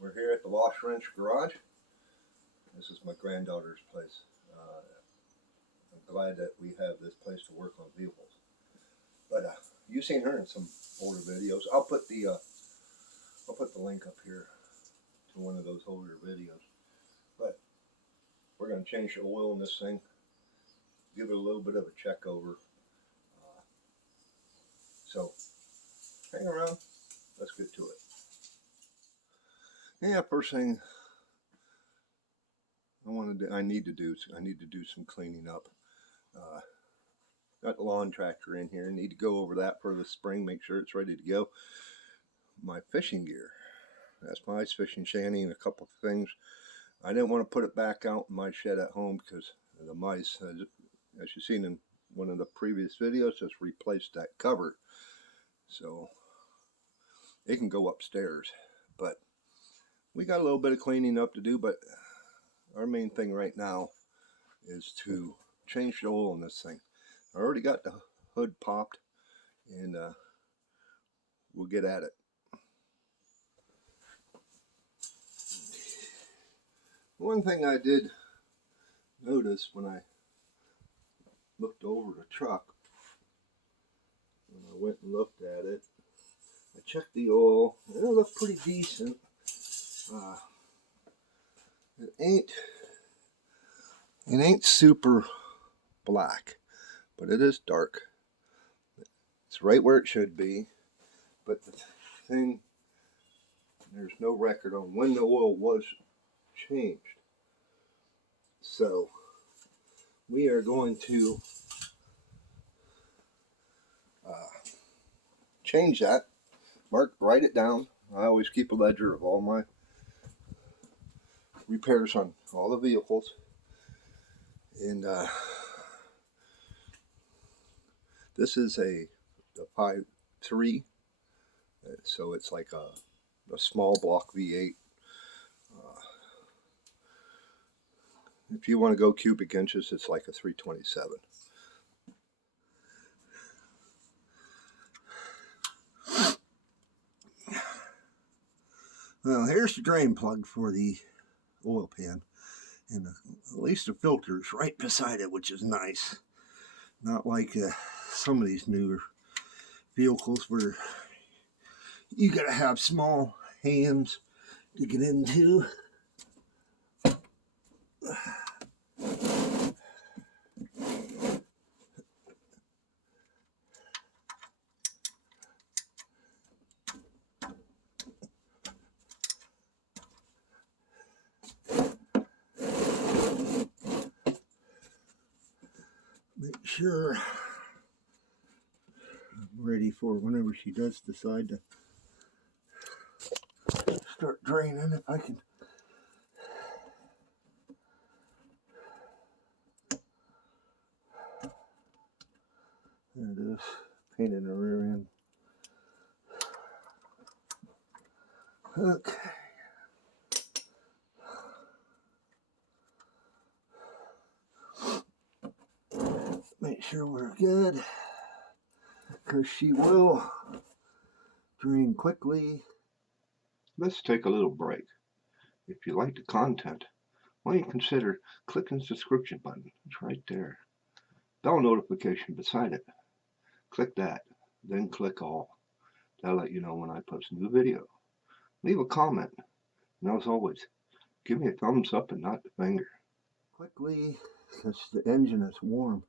We're here at the Wash Wrench Garage. This is my granddaughter's place. I'm glad that we have this place to work on vehicles. But you've seen her in some older videos. I'll put the link up here to one of those older videos. But we're going to change the oil in this thing, give it a little bit of a check over. So hang around. Let's get to it. Yeah, first thing I need to do some cleaning up. Got the lawn tractor in here. Need to go over that for the spring, make sure it's ready to go. My fishing gear. That's my ice fishing shanty and a couple of things. I didn't want to put it back out in my shed at home because the mice, as you've seen in one of the previous videos, just replaced that cover. So it can go upstairs. But we got a little bit of cleaning up to do, but our main thing right now is to change the oil in this thing. I already got the hood popped, and we'll get at it. One thing I did notice when I looked over the truck, when I went and looked at it, I checked the oil, and it looked pretty decent. It ain't super black, but it is dark. It's right where it should be, but the thing, there's no record on when the oil was changed. So we are going to change that. Write it down. I always keep a ledger of all my repairs on all the vehicles. And this is a 5.3, so it's like a small block V8. If you want to go cubic inches, it's like a 327. Well, here's the drain plug for the oil pan, and at least the filter is right beside it, which is nice. Not like some of these newer vehicles where you gotta have small hands to get into. Make sure I'm ready for whenever she does decide to start draining. If I can there it is, paint in the rear end. Okay. Make sure we're good, because she will drain quickly. Let's take a little break. If you like the content, why don't you consider clicking the subscription button? It's right there. Bell notification beside it. Click that, then click all. That'll let you know when I post a new video. Leave a comment, and as always, give me a thumbs up and not the finger. Quickly, because the engine is warm.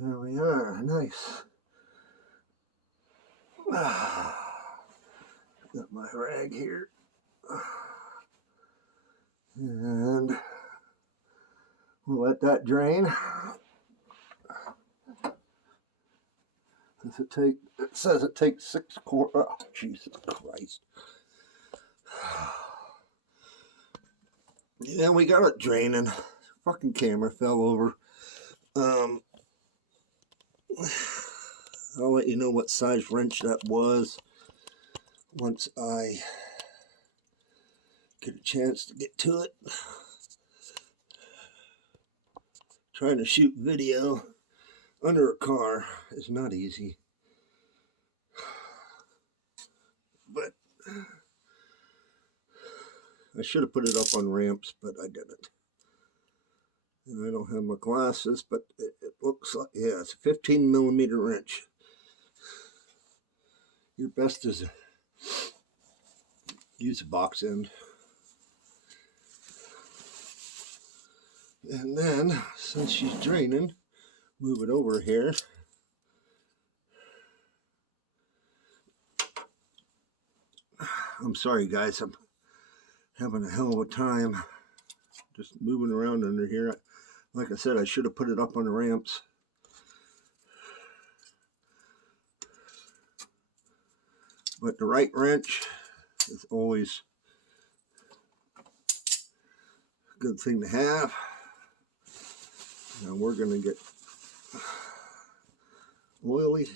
There we are, nice. Got my rag here. And we'll let that drain. It says it takes 6 quarters. Oh, Jesus Christ. Yeah, we got it draining. Fucking camera fell over. I'll let you know what size wrench that was once I get a chance to get to it. Trying to shoot video under a car is not easy. I should have put it up on ramps, but I didn't. And I don't have my glasses, but it looks like, yeah, it's a 15mm wrench. Your best is use a box end. And then, since she's draining, move it over here. I'm sorry, guys. I'm having a hell of a time just moving around under here. Like I said, I should have put it up on the ramps. But the right wrench is always a good thing to have. Now we're going to get oily.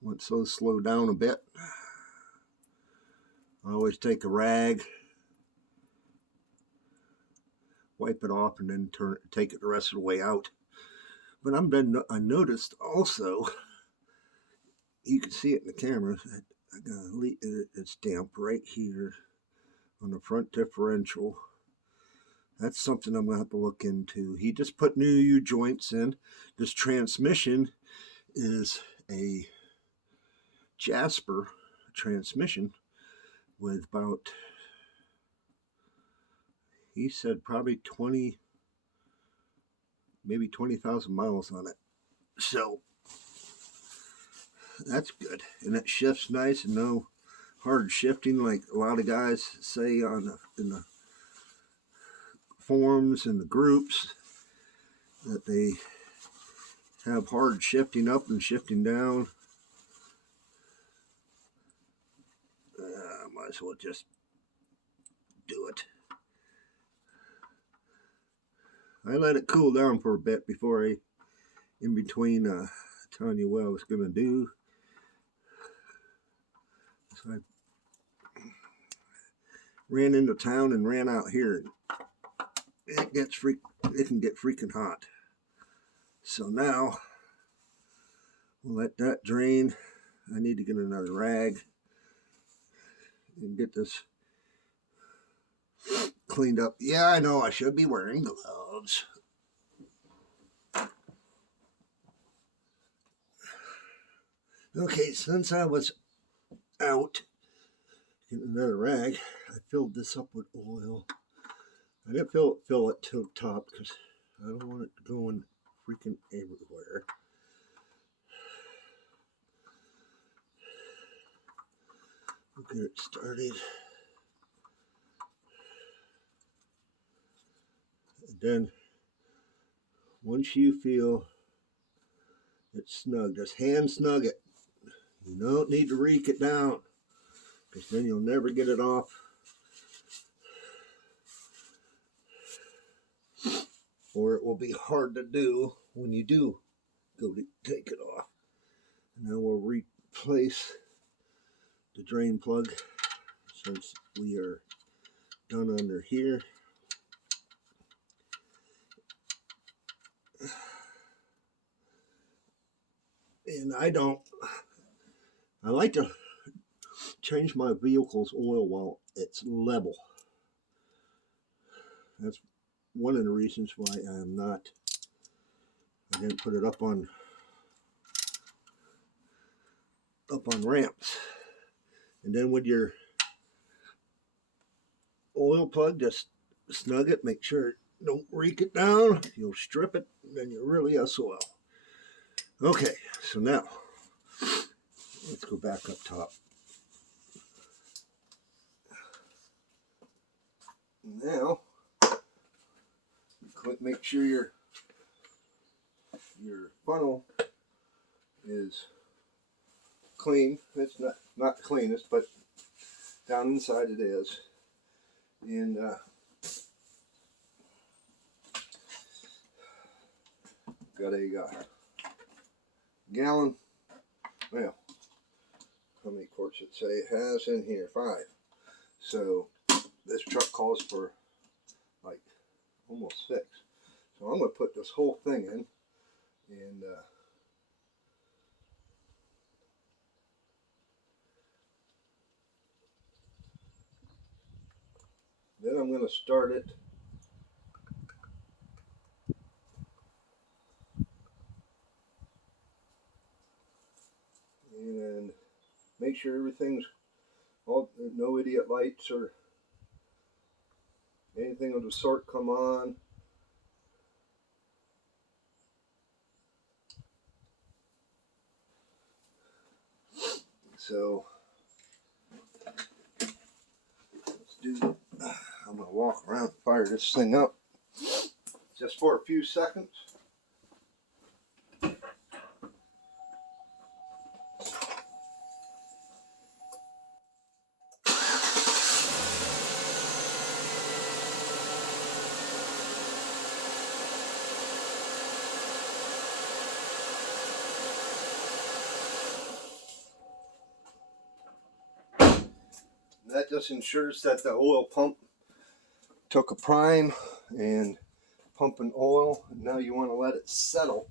Once those slow down a bit, I always take a rag, wipe it off, and then take it the rest of the way out. But I noticed also, you can see it in the camera, I got it's damp right here on the front differential. That's something I'm going to have to look into. He just put new U-joints in. This transmission is a Jasper transmission with about, he said probably 20, maybe 20,000 miles on it. So that's good. And it shifts nice and no hard shifting like a lot of guys say in the forums and the groups, that they have hard shifting up and shifting down. Might as well just do it. I let it cool down for a bit before I, in between telling you what I was going to do. So I ran into town and ran out here. It can get freaking hot. So now we'll let that drain. I need to get another rag and get this cleaned up. Yeah, I know I should be wearing gloves. Okay, since I was out getting another rag, I filled this up with oil. I didn't fill it to the top because I don't want it going freaking everywhere. We'll get it started. And then once you feel it's snug, just hand snug it. You don't need to reek it down because then you'll never get it off. Or it will be hard to do when you do go to take it off. And now we'll replace the drain plug since we are done under here. And I like to change my vehicle's oil while it's level. That's one of the reasons why I didn't put it up on ramps. And then with your oil plug, just snug it, make sure it don't reek it down. You'll strip it, and then you're really SOL. Okay, so now let's go back up top. Now, make sure your funnel is clean. It's not the cleanest, but down inside it is. And got a gallon. Well, how many quarts it say it has in here? 5. So this truck calls for like almost 6. So So I'm going to put this whole thing in, and then I'm going to start it. And make sure everything's all, no idiot lights or anything of the sort come on. So let's do, I'm going to walk around and fire this thing up just for a few seconds. That just ensures that the oil pump took a prime and pumping oil. Now you want to let it settle,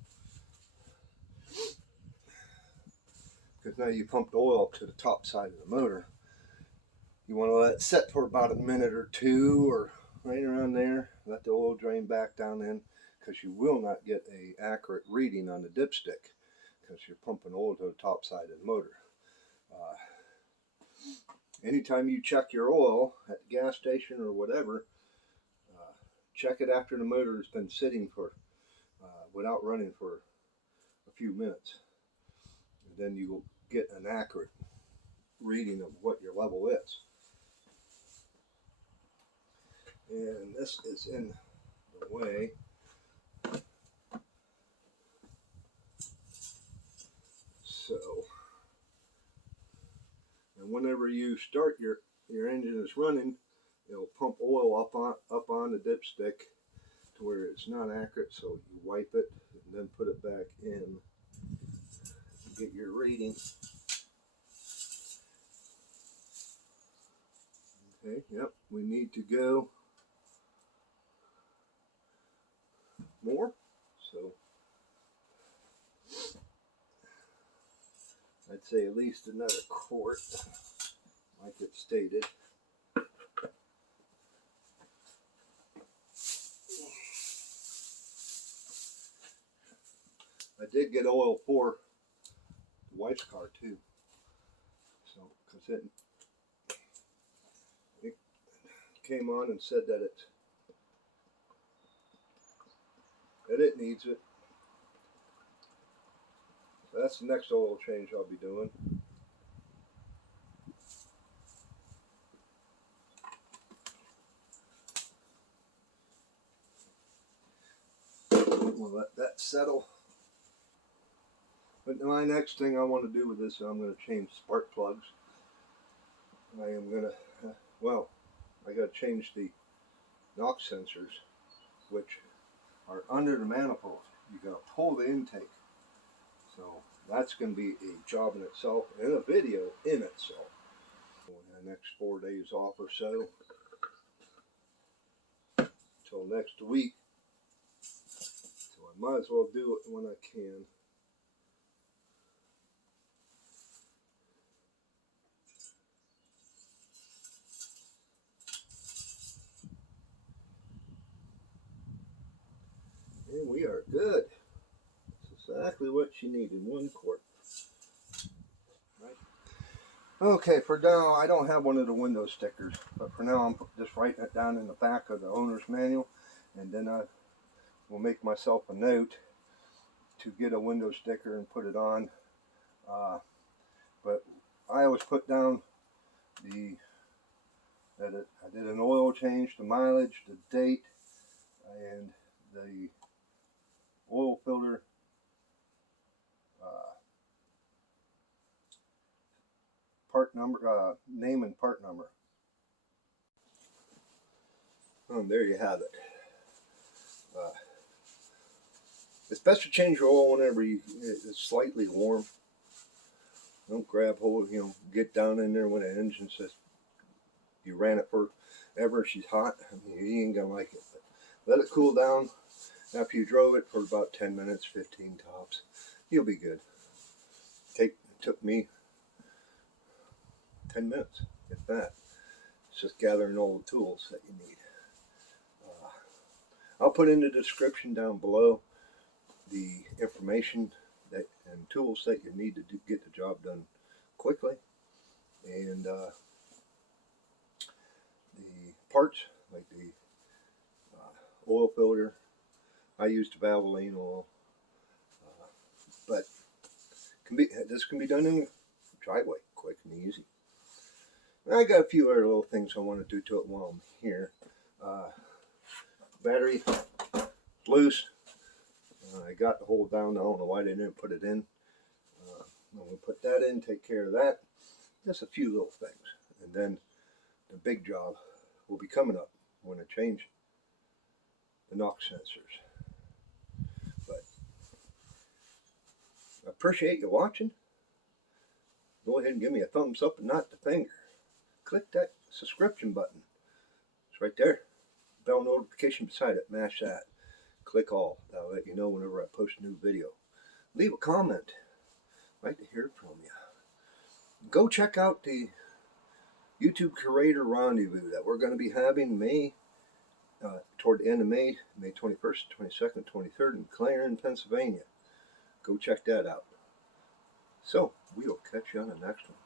because now you pumped oil up to the top side of the motor. You want to let it set for about a minute or two, or right around there. Let the oil drain back down in, because you will not get an accurate reading on the dipstick because you're pumping oil to the top side of the motor. Anytime you check your oil at the gas station or whatever, check it after the motor has been sitting for without running for a few minutes. And then you will get an accurate reading of what your level is. And this is in the way. So, and whenever you start your engine is running, it'll pump oil up on the dipstick to where it's not accurate. So you wipe it and then put it back in to get your reading. Okay, yep, we need to go more. So I'd say at least another quart, like it stated. I did get oil for the wife's car too. So, because it came on and said that it needs it. So that's the next oil change I'll be doing. We'll let that settle. But my next thing I want to do with this, I'm going to change spark plugs. I am going to, well, I got to change the NOx sensors, which are under the manifold. You got to pull the intake. So that's going to be a job in itself and a video in itself. The next 4 days off or so, till next week. So I might as well do it when I can. And we are good. That's exactly what she needed, 1 quart. Right. Okay, for now, I don't have one of the window stickers, but for now I'm just writing it down in the back of the owner's manual, and then I will make myself a note to get a window sticker and put it on. But I always put down I did an oil change, the mileage, the date, and the oil filter part number, name and part number. Oh, there you have it. It's best to change your oil whenever it's slightly warm. Don't grab hold, get down in there when the engine says you ran it forever. She's hot. I mean, you ain't gonna like it. But let it cool down, After you drove it for about 10 minutes, 15 tops, you'll be good. It took me 10 minutes, if that. It's just gathering all the tools that you need. I'll put in the description down below the information and tools that you need to get the job done quickly, and the parts like the oil filter. I used Valvoline oil, but this can be done in the driveway, quick and easy. And I got a few other little things I want to do to it while I'm here. Battery loose. I got the hole down. I don't know why they didn't put it in. I'm going to put that in, take care of that. Just a few little things. And then the big job will be coming up when I change the knock sensors. But I appreciate you watching. Go ahead and give me a thumbs up and not the finger. Click that subscription button. It's right there. Bell notification beside it. Mash that. Click all. That'll let you know whenever I post a new video. Leave a comment. I'd like to hear from you. Go check out the YouTube Creator Rendezvous that we're going to be having toward the end of May 21st, 22nd, 23rd in Clarendon, Pennsylvania. Go check that out. So, we'll catch you on the next one.